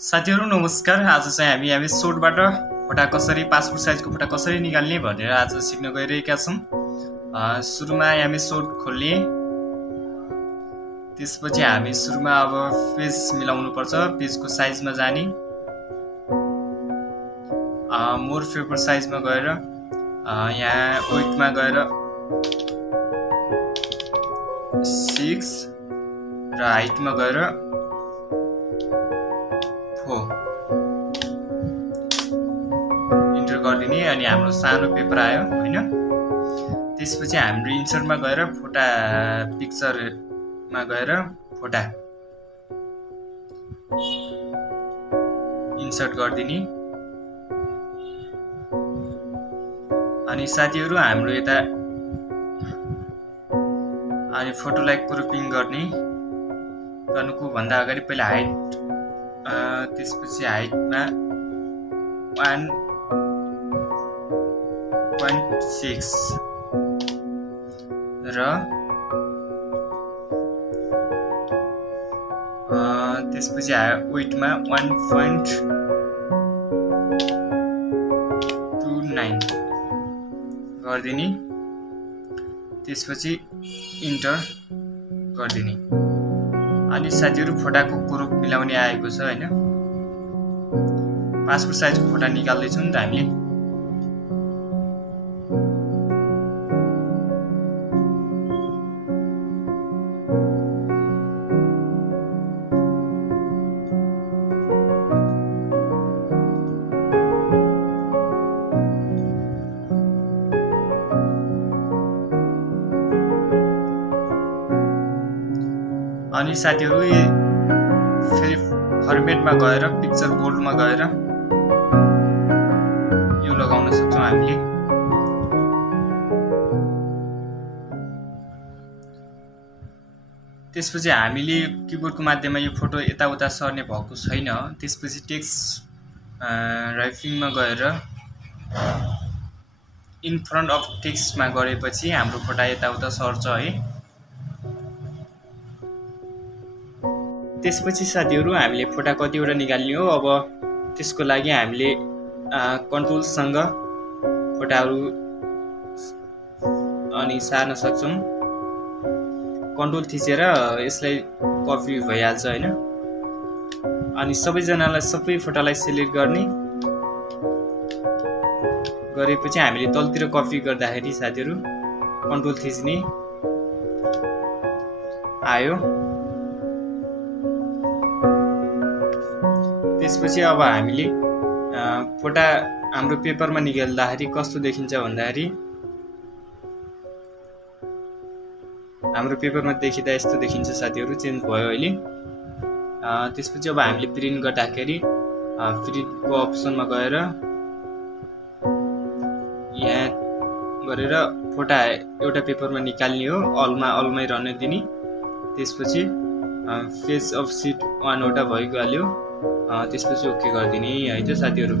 साथीहरु नमस्कार। आज चाहिँ हामी सोर्टबाट फोटा कसरी पासपोर्ट साइजको फोटा कसरी निकाल्ने भनेर आज सिक्न गइरहेका छौं। सुरुमा हामी सोर्ट खोल्ने, त्यसपछि हामी सुरुमा अब पेज मिलाउनु पर्छ। पेजको साइजमा जाने, मोर पेपर साइजमा गएर यहाँ वेटमा गएर 6 र हाइटमा गएर 4 इन्टर गरिदिने अनि हाम्रो सानो पेपर आयो हैन। त्यसपछि हाम्रो इन्सर्टमा गएर फोटा पिक्चरमा गएर फोटा इन्सर्ट गरिदिने। अनि साथीहरु हाम्रो यता अनि फोटोलाई क्रोपिङ गर्नुको भन्दा अगाडि पहिला हाइट, त्यसपछि हाइटमा 1.6 र त्यसपछि वेटमा 1.29 गरिदिने। त्यसपछि इन्टर गरिदिने। अनि साथीहरु फोटाको क्रोप मिलाउने आएको छ हैन। पासपोर्ट साइजको फोटा निकाल्दै छौं नि त हामीले। अनि साथीहरु फेरि फर्मेटमा गएर पिक्चर बोल्डमा गएर यो लगाउन सक्छौं हामीले। त्यसपछि हामीले किबोर्डको माध्यममा यो फोटो यताउता सर्ने भएको छैन। त्यसपछि टेक्स्ट राइटिङमा गएर इन फ्रन्ट अफ टेक्स्टमा गरेपछि हाम्रो फोटा यताउता सर्छ है। त्यसपछि साथीहरु हामीले फोटा कतिवटा निकाल्ने हो। अब त्यसको लागि हामीले कन्ट्रोलसँग फोटाहरु अनि सार्न सक्छौं। कन्ट्रोल थिचेर यसलाई कपी भइहाल्छ हैन। अनि सबैजनालाई सबै फोटालाई सिलेक्ट गर्ने, गरेपछि हामीले तलतिर कपी गर्दाखेरि साथीहरु कन्ट्रोल थिच्ने आयो। त्यसपछि अब हामीले फोटा हाम्रो पेपरमा निकाल्दाखेरि कस्तो देखिन्छ भन्दाखेरि हाम्रो पेपरमा देखिदा यस्तो देखिन्छ साथीहरु, चेन्ज भयो अहिले। त्यसपछि अब हामीले प्रिन्ट गर्दाखेरि प्रिन्टको अप्सनमा गएर यहाँ गरेर फोटा एउटा पेपरमा निकाल्ने हो, अलमै रहन दिने। त्यसपछि पेज अफ सिट 1 वटा भइहाल्यो। त्यसपछि ओके गरिदिने है त साथीहरु।